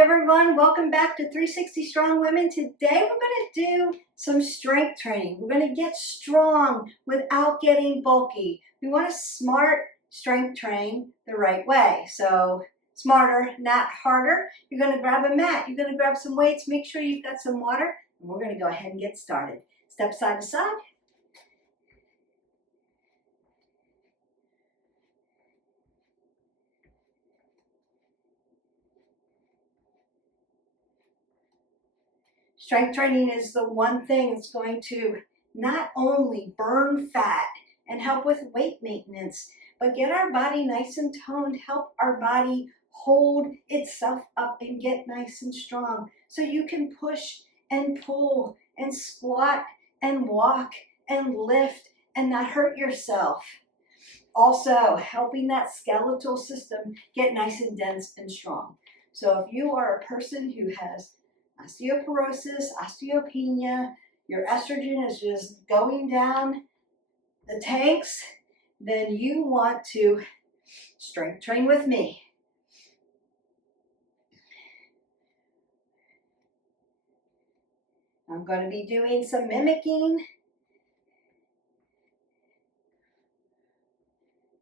everyone, welcome back to 360 Strong Women. Today we're going to do some strength training. We're going to get strong without getting bulky. We want to smart strength train the right way. So smarter, not harder. You're going to grab a mat, you're going to grab some weights, make sure you've got some water, and we're going to go ahead and get started. Step side to side. Strength training is the one thing that's going to not only burn fat and help with weight maintenance, but get our body nice and toned, help our body hold itself up and get nice and strong. So you can push and pull and squat and walk and lift and not hurt yourself. Also, helping that skeletal system get nice and dense and strong. So if you are a person who has osteoporosis, osteopenia, your estrogen is just going down the tanks, then you want to strength train with me. I'm going to be doing some mimicking,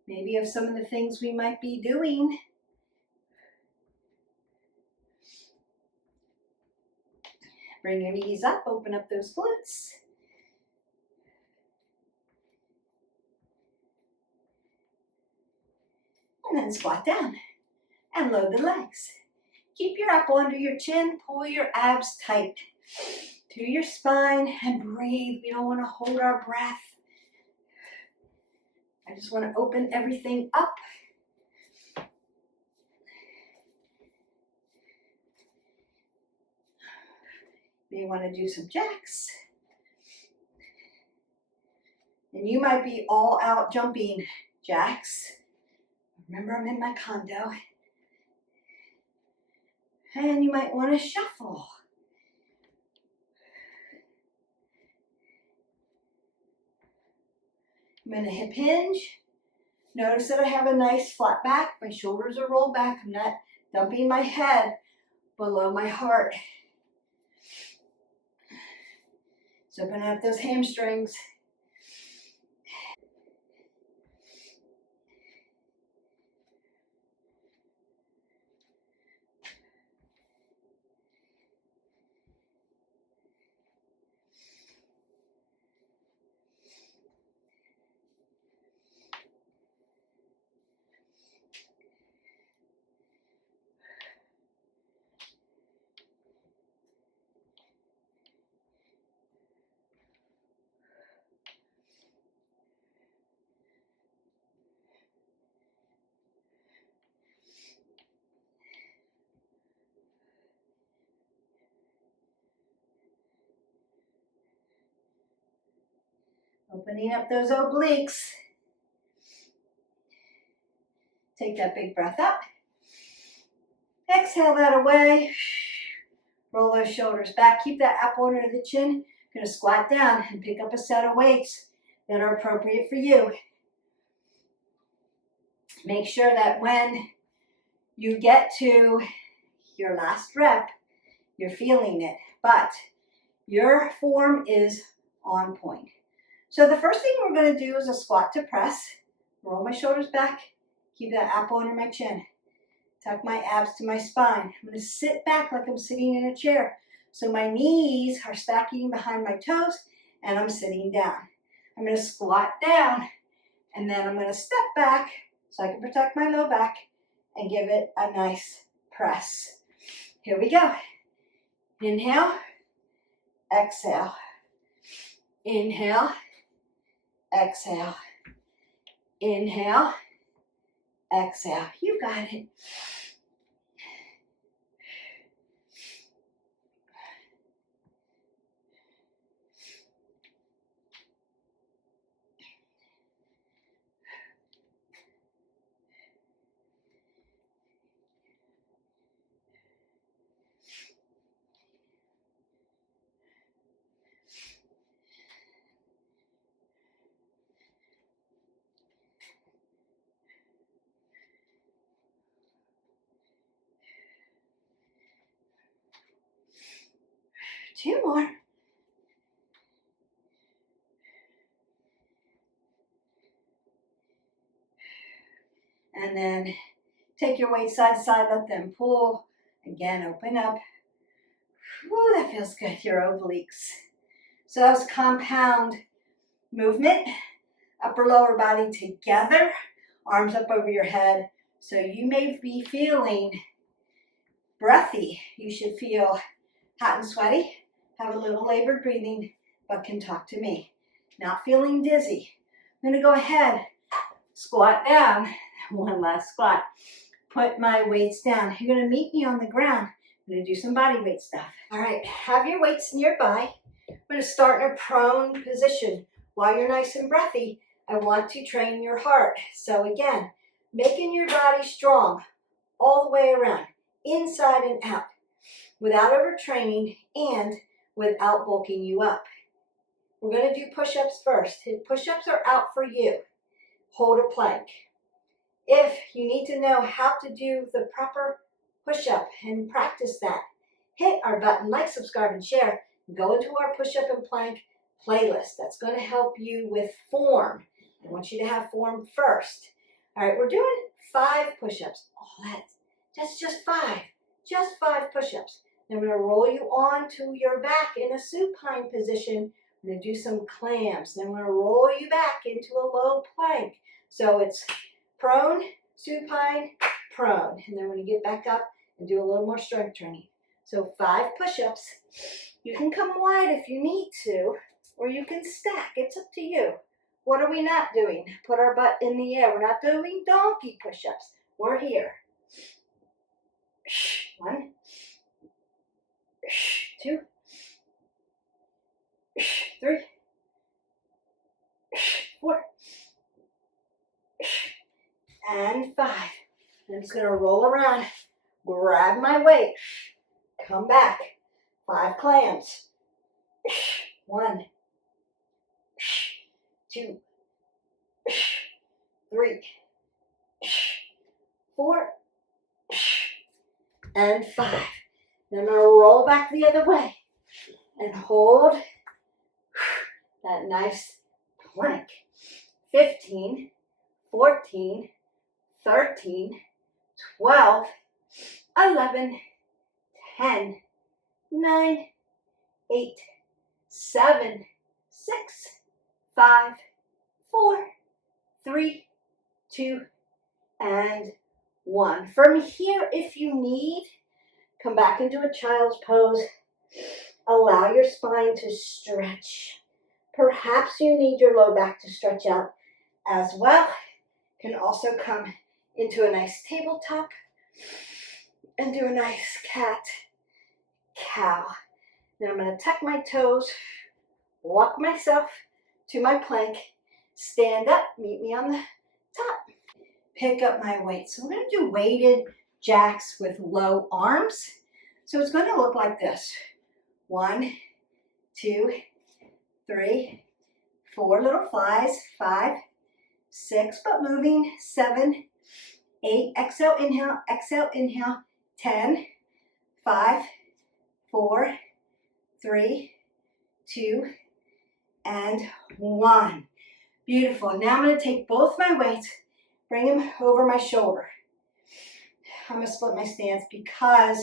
maybe of some of the things we might be doing. Bring your knees up, open up those glutes. And then squat down and load the legs. Keep your apple under your chin, pull your abs tight to your spine and breathe. We don't want to hold our breath. I just want to open everything up. You want to do some jacks. And you might be all out jumping jacks. Remember, I'm in my condo. And you might want to shuffle. I'm in a hip hinge. Notice that I have a nice flat back. My shoulders are rolled back. I'm not dumping my head below my heart. So open up those hamstrings. Opening up those obliques. Take that big breath up. Exhale that away. Roll those shoulders back. Keep that apple under the chin. You're going to squat down and pick up a set of weights that are appropriate for you. Make sure that when you get to your last rep, you're feeling it, but your form is on point. So the first thing we're going to do is a squat to press. Roll my shoulders back. Keep that apple under my chin. Tuck my abs to my spine. I'm going to sit back like I'm sitting in a chair. So my knees are stacking behind my toes and I'm sitting down. I'm going to squat down and then I'm going to step back so I can protect my low back and give it a nice press. Here we go. Inhale, exhale. Inhale, exhale. Inhale, exhale. You got it. 2 more. And then take your weight side to side, let them pull. Again, open up. Woo, that feels good, your obliques. So that was compound movement, upper lower body together, arms up over your head. So you may be feeling breathy. You should feel hot and sweaty, have a little labored breathing, but can talk to me. Not feeling dizzy. I'm gonna go ahead, squat down. One last squat. Put my weights down. You're gonna meet me on the ground. I'm gonna do some body weight stuff. All right, have your weights nearby. I'm gonna start in a prone position. While you're nice and breathy, I want to train your heart. So again, making your body strong all the way around, inside and out, without overtraining and without bulking you up. We're gonna do push-ups first. If push-ups are out for you, hold a plank. If you need to know how to do the proper push-up and practice that, hit our button, like, subscribe, and share. Go into our push-up and plank playlist. That's going to help you with form. I want you to have form first. All right, we're doing 5 push-ups. Oh, that's just 5. Just 5 push-ups. Then we're going to roll you onto your back in a supine position. We're going to do some clams. Then we're going to roll you back into a low plank. So it's prone, supine, prone. And then we're going to get back up and do a little more strength training. So 5 push-ups. You can come wide if you need to, or you can stack. It's up to you. What are we not doing? Put our butt in the air. We're not doing donkey push-ups. We're here. 1, 2, 3, 4, and 5. I'm just going to roll around, grab my weight, come back. 5 clams. 1, 2, 3, 4, and 5. Then I'm going to roll back the other way and hold that nice plank. 15, 14, 13, 12, 11, 10, 9, 8, 7, 6, 5, 4, 3, 2, and 1. From here, if you need, come back into a child's pose. Allow your spine to stretch. Perhaps you need your low back to stretch out as well. Can also come into a nice tabletop and do a nice cat-cow. Now I'm going to tuck my toes, walk myself to my plank, stand up, meet me on the top. Pick up my weight. So we're going to do weighted jacks with low arms. So it's going to look like this. 1, 2, 3, 4 little flies, 5, 6, but moving, 7, 8, exhale, inhale, 10, 5, 4, 3, 2, and 1. Beautiful. Now I'm going to take both my weights, bring them over my shoulder. I'm going to split my stance because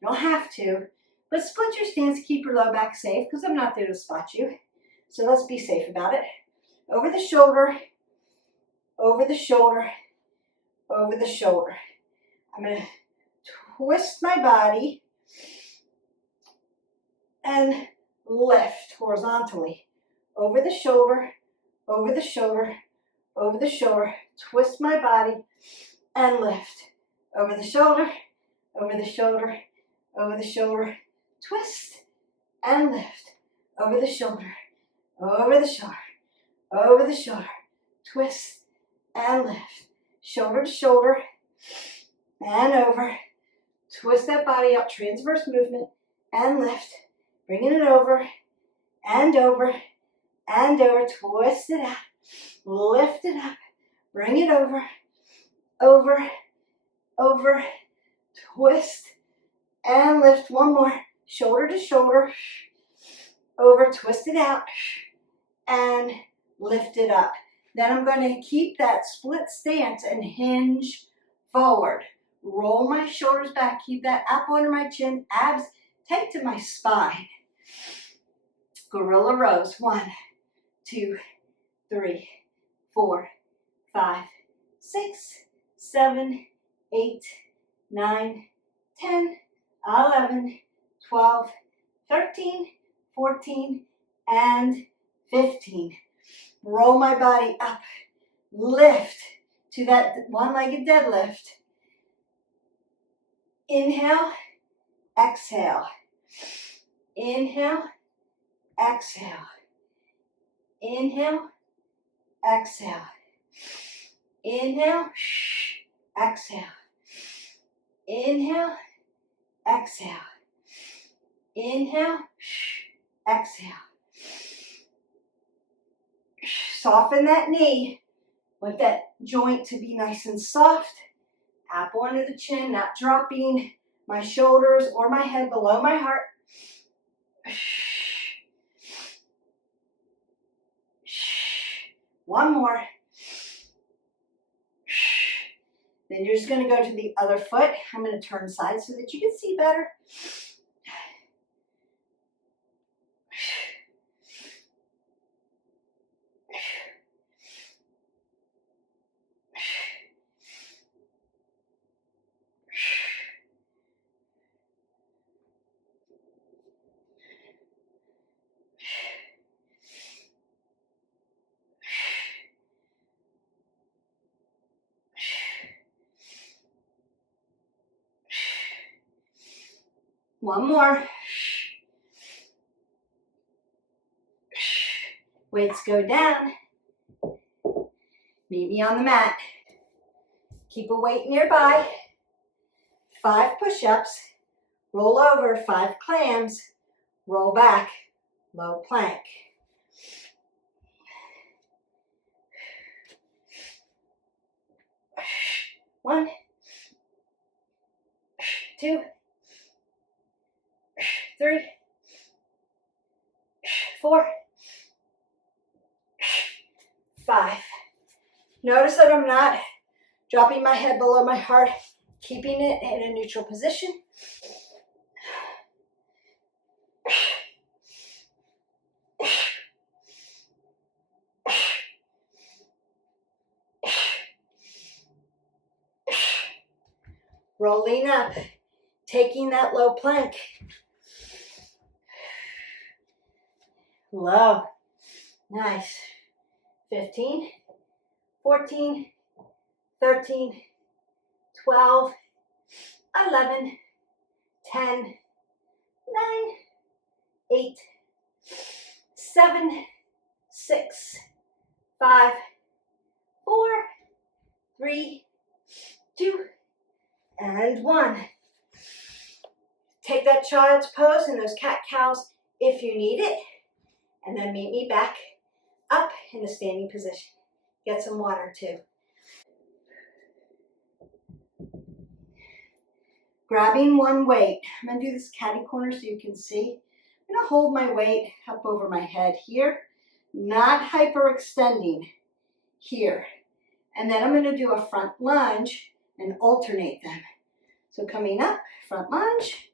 you don't have to, but split your stance, keep your low back safe because I'm not there to spot you. So let's be safe about it. Over the shoulder, over the shoulder, over the shoulder. I'm going to twist my body and lift horizontally. Over the shoulder, over the shoulder, over the shoulder. Twist my body and lift. Over the shoulder, over the shoulder, over the shoulder. Twist and lift. Over the shoulder, over the shoulder, over the shoulder. Twist and lift. Shoulder to shoulder and over. Twist that body out, transverse movement and lift. Bringing it over and over and over. Twist it out. Lift it up. Bring it over, over, twist and lift. One more. Shoulder to shoulder over, twist it out, and lift it up. Then I'm going to keep that split stance and hinge forward. Roll my shoulders back, keep that apple under my chin, abs tight to my spine. Gorilla rows. 1, 2, 3, 4, 5, 6, 7, 8, 9, 10, 11, 12, 13, 14, and 15. Roll my body up. Lift to that one-legged deadlift. Inhale, exhale. Inhale, exhale. Inhale, exhale. Inhale, exhale. Inhale, exhale. Inhale, exhale. Soften that knee. Want that joint to be nice and soft. Apple under the chin, not dropping my shoulders or my head below my heart. One more. Then you're just going to go to the other foot. I'm going to turn sides so that you can see better. One more. Weights go down. Meet me on the mat. Keep a weight nearby. 5 push-ups. Roll over, 5 clams. Roll back, low plank. One, 2, 3, 4, 5. Notice that I'm not dropping my head below my heart, keeping it in a neutral position. Rolling up, taking that low plank. Low. Nice. 15, 14, 13, 12, 11, 10, 9, 8, 7, 6, 5, 4, 3, 2, and 1. Take that child's pose and those cat-cows if you need it. And then meet me back up in a standing position. Get some water too. Grabbing one weight. I'm going to do this catty corner so you can see. I'm going to hold my weight up over my head here. Not hyperextending here. And then I'm going to do a front lunge and alternate them. So coming up, front lunge.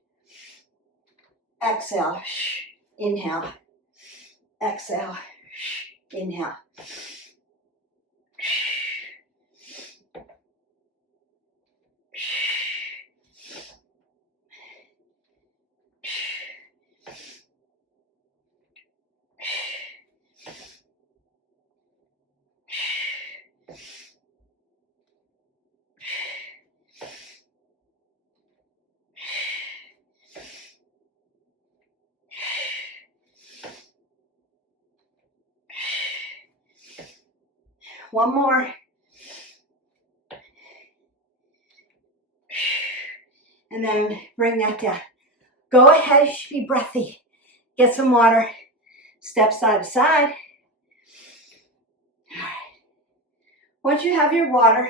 Exhale. Inhale. Exhale. Inhale. One more. And then bring that down. Go ahead, you should be breathy. Get some water. Step side to side. All right. Once you have your water,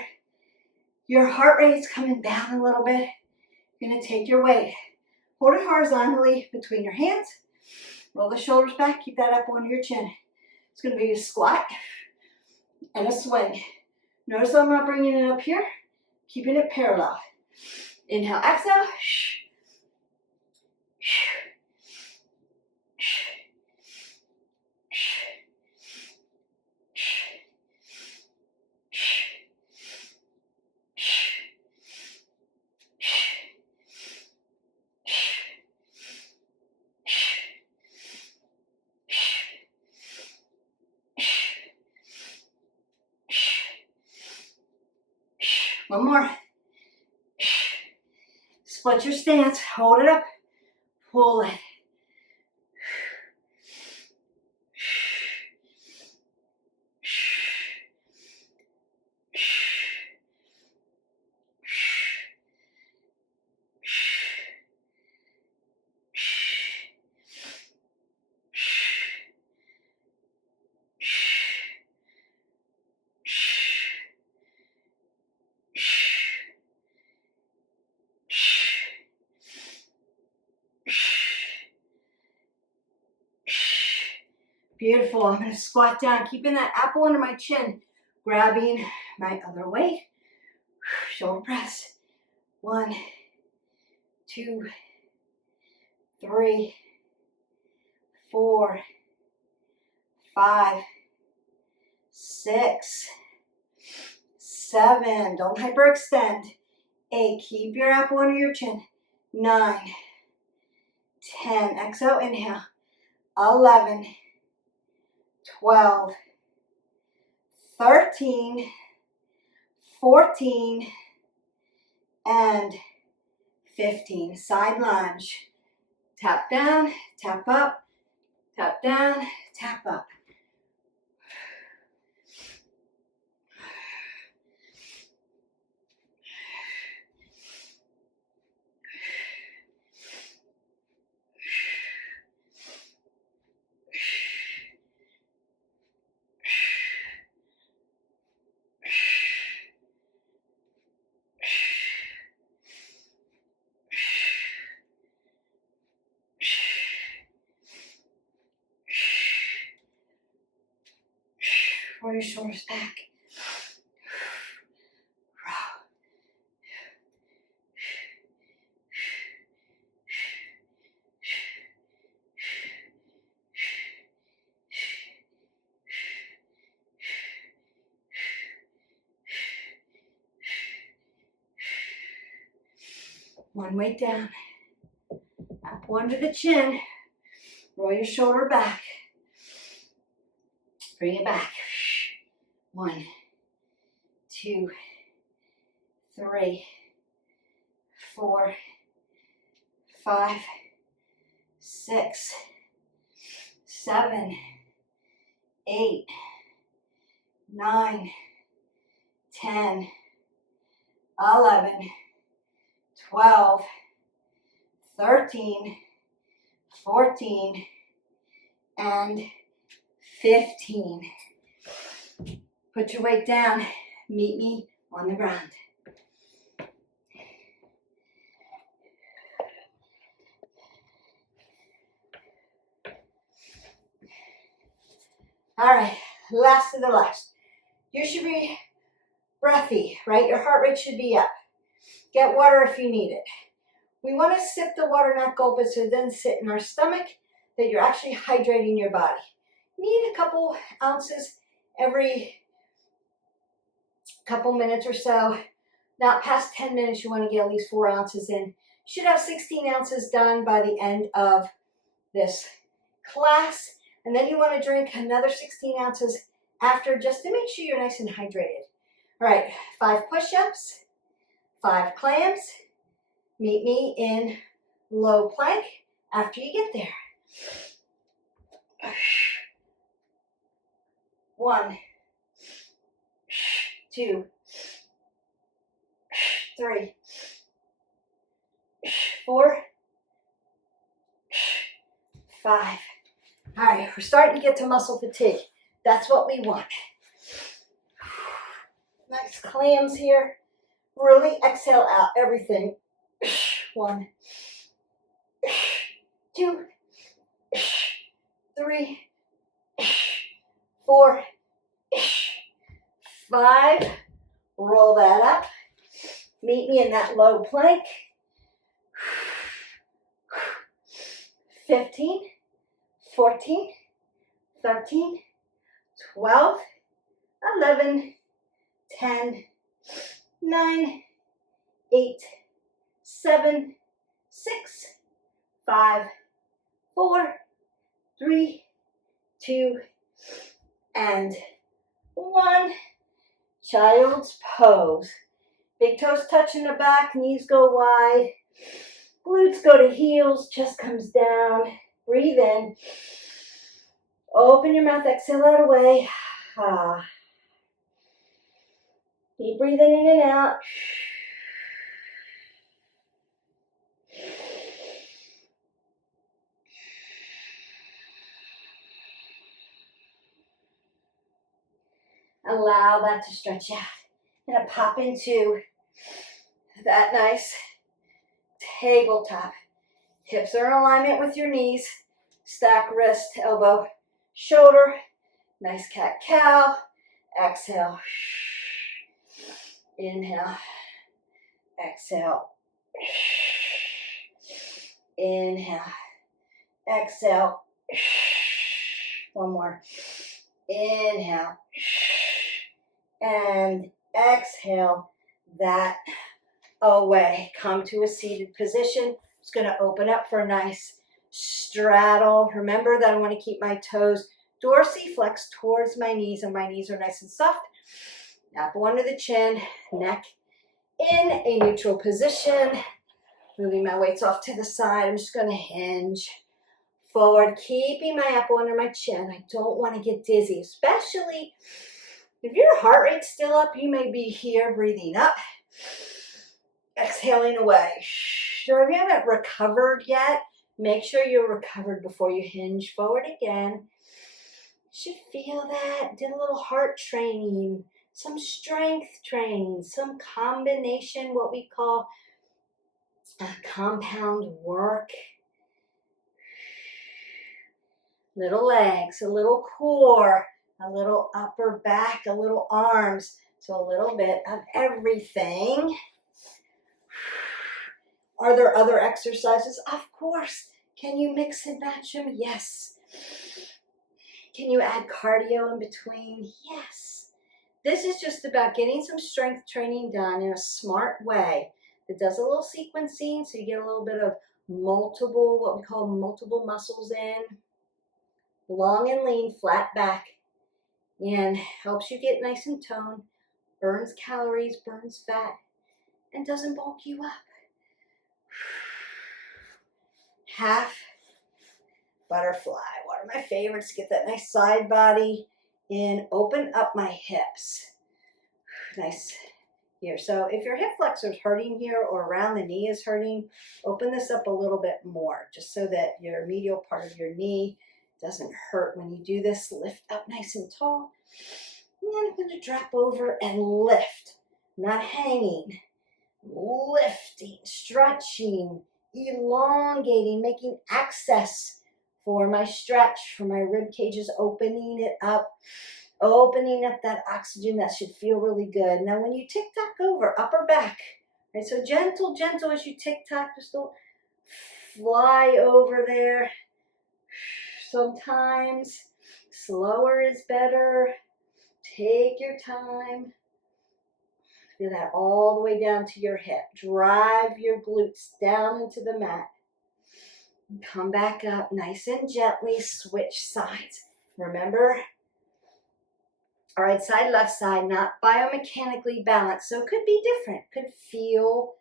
your heart rate's coming down a little bit. You're going to take your weight. Hold it horizontally between your hands. Roll the shoulders back, keep that up onto your chin. It's going to be a squat and a swing. Notice I'm not bringing it up here, keeping it parallel. Inhale, exhale. One more. Split your stance, hold it up, pull it. Beautiful. I'm going to squat down, keeping that apple under my chin, grabbing my other weight. Shoulder press. 1, 2, 3, 4, 5, 6, 7. Don't hyperextend. 8. Keep your apple under your chin. 9, 10. Exhale, inhale. 11, 12, 13, 14, and 15. Side lunge. Tap down, tap up, tap down, tap up. Roll your shoulders back. One weight down. Apple under the chin. Roll your shoulder back. Bring it back. 1, 2, 3, 4, 5, 6, 7, 8, 9, 10, 11, 12, 13, 14, and 15. Put your weight down. Meet me on the ground. All right, last of the last. You should be breathy, right? Your heart rate should be up. Get water if you need it. We want to sip the water, not gulp it, so it doesn't sit in our stomach, that you're actually hydrating your body. You need a couple ounces every couple minutes or so. Not past 10 minutes, you want to get at least 4 ounces in. You should have 16 ounces done by the end of this class. And then you want to drink another 16 ounces after, just to make sure you're nice and hydrated. All right, 5 push-ups, 5 clams. Meet me in low plank after you get there. 1, 2, 3, 4, 5. All right, we're starting to get to muscle fatigue. That's what we want. Nice clams here. Really exhale out everything. 1, 2, 3, 4, 5. Roll that up. Meet me in that low plank. 15, 14, 13, 12, 11, 10, 9, 8, 7, 6, 5, 4, 3, 2, and 1. Child's pose. Big toes touching the back, knees go wide, glutes go to heels, chest comes down. Breathe in. Open your mouth, exhale out away. Keep breathing in and out. Allow that to stretch out. Gonna pop into that nice tabletop. Hips are in alignment with your knees. Stack wrist, elbow, shoulder. Nice cat-cow. Exhale. Inhale. Exhale. Inhale. Exhale. One more. Inhale. And exhale that away. Come to a seated position. Just going to open up for a nice straddle. Remember that I want to keep my toes dorsiflex towards my knees, and my knees are nice and soft. Apple under the chin, neck in a neutral position. Moving my weights off to the side. I'm just going to hinge forward, keeping my apple under my chin. I don't want to get dizzy, especially if your heart rate's still up. You may be here breathing up, exhaling away. So if you haven't recovered yet, make sure you're recovered before you hinge forward again. You should feel that. Did a little heart training, some strength training, some combination, what we call compound work. Little legs, a little core, a little upper back, a little arms. So a little bit of everything. Are there other exercises? Of course. Can you mix and match them? Yes. Can you add cardio in between? Yes. This is just about getting some strength training done in a smart way that does a little sequencing, so you get a little bit of multiple, what we call multiple muscles in. Long and lean, flat back, and helps you get nice and toned, burns calories, burns fat, and doesn't bulk you up. Half butterfly, one of my favorites. Get that nice side body in, open up my hips. Nice here. So if your hip flexor is hurting here or around the knee is hurting, open this up a little bit more, just so that your medial part of your knee doesn't hurt when you do this. Lift up nice and tall. And then I'm going to drop over and lift, not hanging. Lifting, stretching, elongating, making access for my stretch, for my rib cages, opening it up, opening up that oxygen. That should feel really good. Now when you tick-tock over, upper back, right? So gentle, gentle as you tick-tock, just don't fly over there. Sometimes slower is better. Take your time. Feel that all the way down to your hip. Drive your glutes down into the mat. Come back up nice and gently. Switch sides. Remember, all right side, left side, not biomechanically balanced. So it could be different. Could feel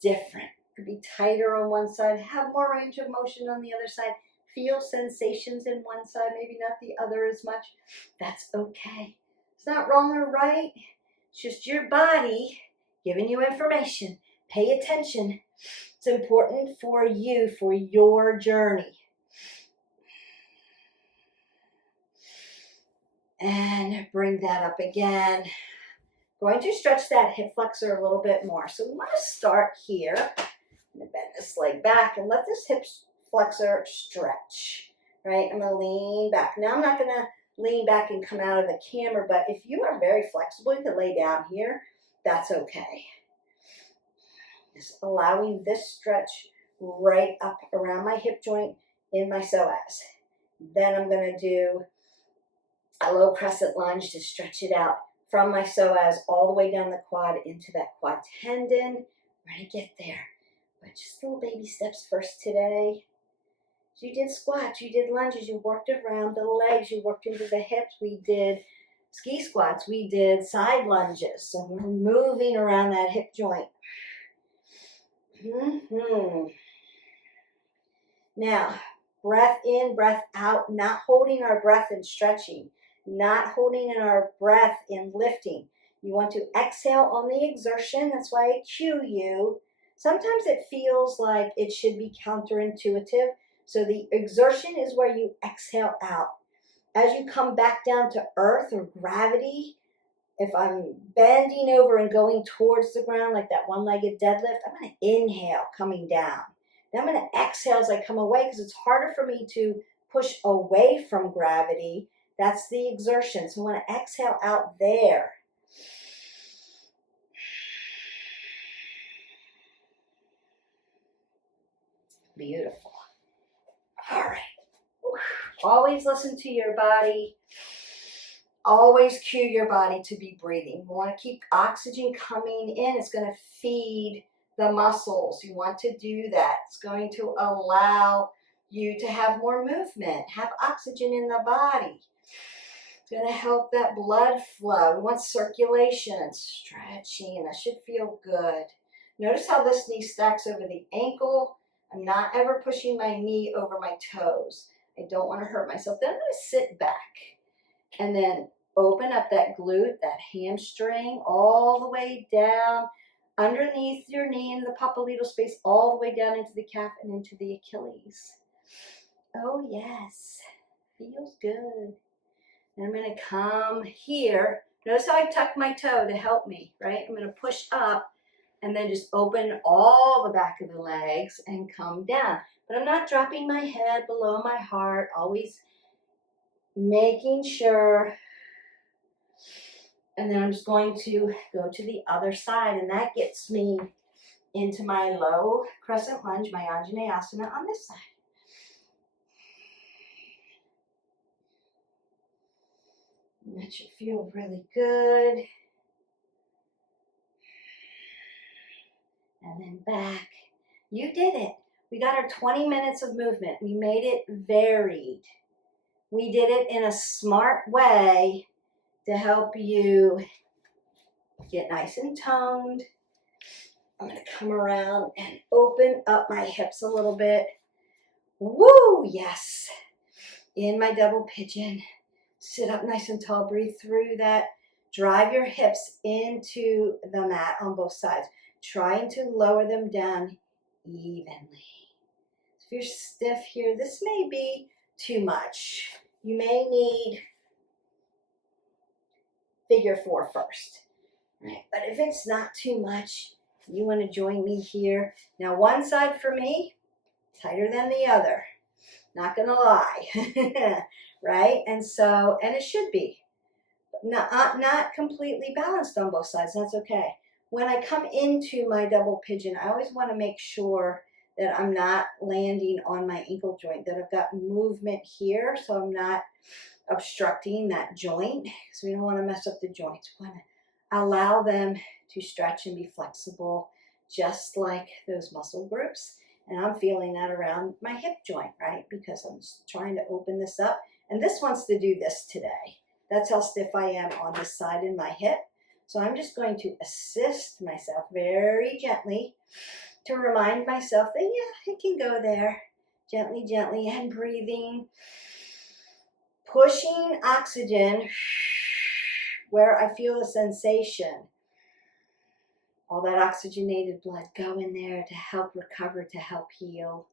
different. Could be tighter on one side. Have more range of motion on the other side. Feel sensations in one side, maybe not the other as much. That's okay. It's not wrong or right. It's just your body giving you information. Pay attention. It's important for you, for your journey. And bring that up again. Going to stretch that hip flexor a little bit more. So we want to start here. I'm going to bend this leg back and let this hip flexor stretch. right? I'm gonna lean back. Now I'm not gonna lean back and come out of the camera, but if you are very flexible, you can lay down here, that's okay. Just allowing this stretch right up around my hip joint in my psoas. Then I'm gonna do a low crescent lunge to stretch it out from my psoas all the way down the quad into that quad tendon. We're gonna get there, but just little baby steps first today. So you did squats, you did lunges, you worked around the legs, you worked into the hips. We did ski squats, we did side lunges. So we're moving around that hip joint. Now, breath in, breath out, not holding our breath and stretching, not holding in our breath in lifting. You want to exhale on the exertion. That's why I cue you. Sometimes it feels like it should be counterintuitive. So the exertion is where you exhale out. As you come back down to earth or gravity, if I'm bending over and going towards the ground like that one-legged deadlift, I'm going to inhale coming down. Then I'm going to exhale as I come away because it's harder for me to push away from gravity. That's the exertion. So I want to exhale out there. Beautiful. All right. Always listen to your body. Always cue your body to be breathing. You want to keep oxygen coming in. It's going to feed the muscles. You want to do that. It's going to allow you to have more movement, have oxygen in the body. It's going to help that blood flow. We want circulation, stretching. That should feel good. Notice how this knee stacks over the ankle. I'm not ever pushing my knee over my toes. I don't want to hurt myself. Then I'm going to sit back and then open up that glute, that hamstring, all the way down underneath your knee in the papalito space, all the way down into the calf and into the Achilles. Oh, yes. Feels good. And I'm going to come here. Notice how I tuck my toe to help me, right? I'm going to push up and then just open all the back of the legs and come down. But I'm not dropping my head below my heart, always making sure. And then I'm just going to go to the other side, and that gets me into my low crescent lunge, my Anjaneyasana on this side. And that should feel really good. And then back. You did it. We got our 20 minutes of movement. We made it varied. We did it in a smart way to help you get nice and toned. I'm going to come around and open up my hips a little bit. Woo, yes. In my double pigeon. Sit up nice and tall. Breathe through that. Drive your hips into the mat on both sides, trying to lower them down evenly. If you're stiff here, this may be too much. You may need figure 4 first. Right? But if it's not too much, you want to join me here. Now, one side for me, tighter than the other. Not going to lie. Right? And it should be. Not completely balanced on both sides. That's okay. When I come into my double pigeon, I always want to make sure that I'm not landing on my ankle joint, that I've got movement here, so I'm not obstructing that joint. So we don't want to mess up the joints. We want to allow them to stretch and be flexible, just like those muscle groups. And I'm feeling that around my hip joint, right? Because I'm just trying to open this up. And this wants to do this today. That's how stiff I am on this side in my hip. So I'm just going to assist myself very gently to remind myself that, yeah, it can go there. Gently, gently, and breathing. Pushing oxygen where I feel the sensation. All that oxygenated blood go in there to help recover, to help heal.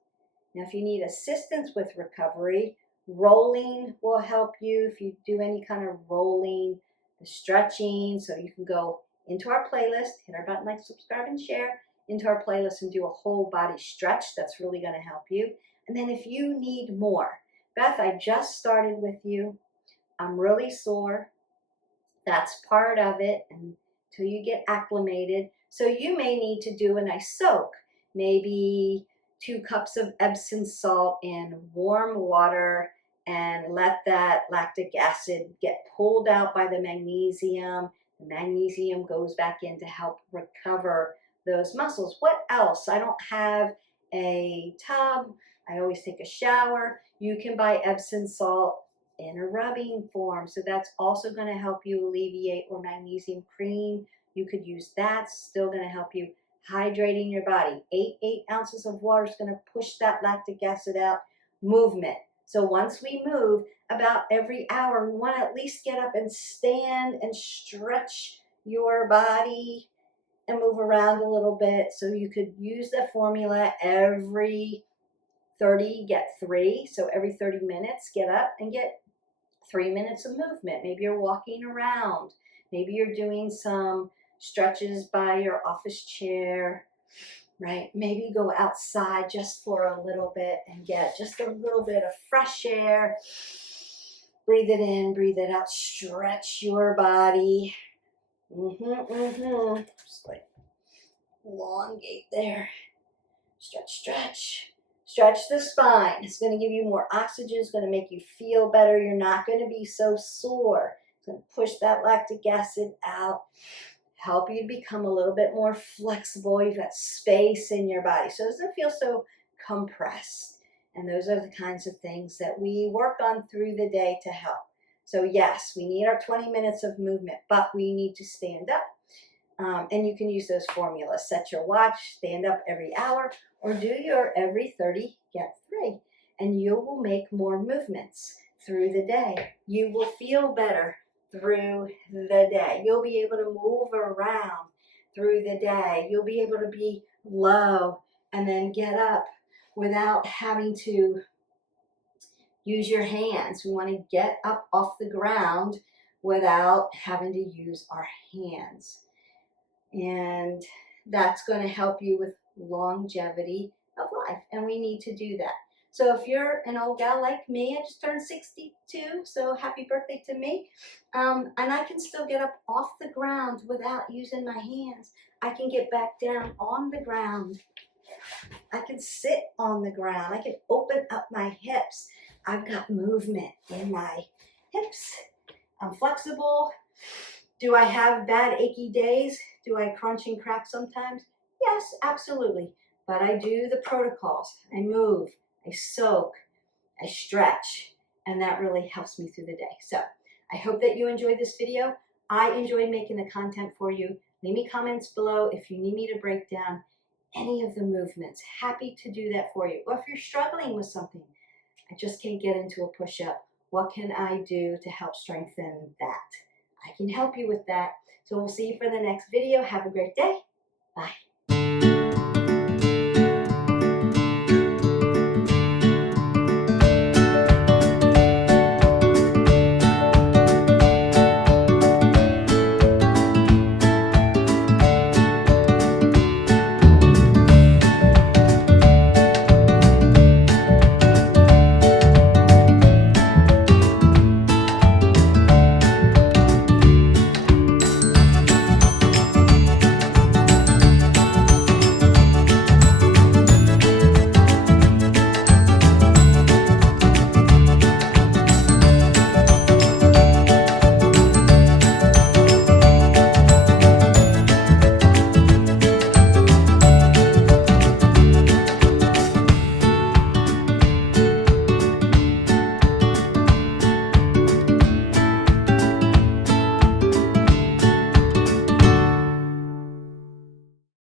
Now, if you need assistance with recovery, rolling will help you. If you do any kind of rolling, the stretching, so you can go into our playlist, hit our button, like, subscribe, and share, into our playlist and do a whole body stretch. That's really going to help you. And then if you need more, Beth, I just started with you. I'm really sore. That's part of it until you get acclimated. So you may need to do a nice soak. Maybe 2 cups of Epsom salt in warm water and let that lactic acid get pulled out by the magnesium. The magnesium goes back in to help recover those muscles. What else? I don't have a tub. I always take a shower. You can buy Epsom salt in a rubbing form. So that's also going to help you alleviate, or magnesium cream. You could use that. Still going to help you hydrating your body. 8 ounces of water is going to push that lactic acid out. Movement. So once we move, about every hour, we want to at least get up and stand and stretch your body and move around a little bit. So you could use the formula every 30, get 3. So every 30 minutes, get up and get 3 minutes of movement. Maybe you're walking around. Maybe you're doing some stretches by your office chair, right? Maybe go outside just for a little bit and get just a little bit of fresh air. Breathe it in, breathe it out. Stretch your body. Just like elongate there. Stretch, stretch. Stretch the spine. It's going to give you more oxygen. It's going to make you feel better. You're not going to be so sore. It's going to push that lactic acid out. Help you to become a little bit more flexible. You've got space in your body, so it doesn't feel so compressed. And those are the kinds of things that we work on through the day to help. So yes, we need our 20 minutes of movement, but we need to stand up. And you can use those formulas. Set your watch, stand up every hour, or do your every 30, get 3. And you will make more movements through the day. You will feel better through the day. You'll be able to move around through the day. You'll be able to be low and then get up without having to use your hands. We want to get up off the ground without having to use our hands. And that's going to help you with longevity of life. And we need to do that. So if you're an old gal like me, I just turned 62, so happy birthday to me. And I can still get up off the ground without using my hands. I can get back down on the ground. I can sit on the ground. I can open up my hips. I've got movement in my hips. I'm flexible. Do I have bad achy days? Do I crunch and crack sometimes? Yes, absolutely. But I do the protocols. I move. I soak, I stretch, and that really helps me through the day. So I hope that you enjoyed this video. I enjoyed making the content for you. Leave me comments below if you need me to break down any of the movements. Happy to do that for you. Or if you're struggling with something, I just can't get into a push-up. What can I do to help strengthen that? I can help you with that. So we'll see you for the next video. Have a great day. Bye.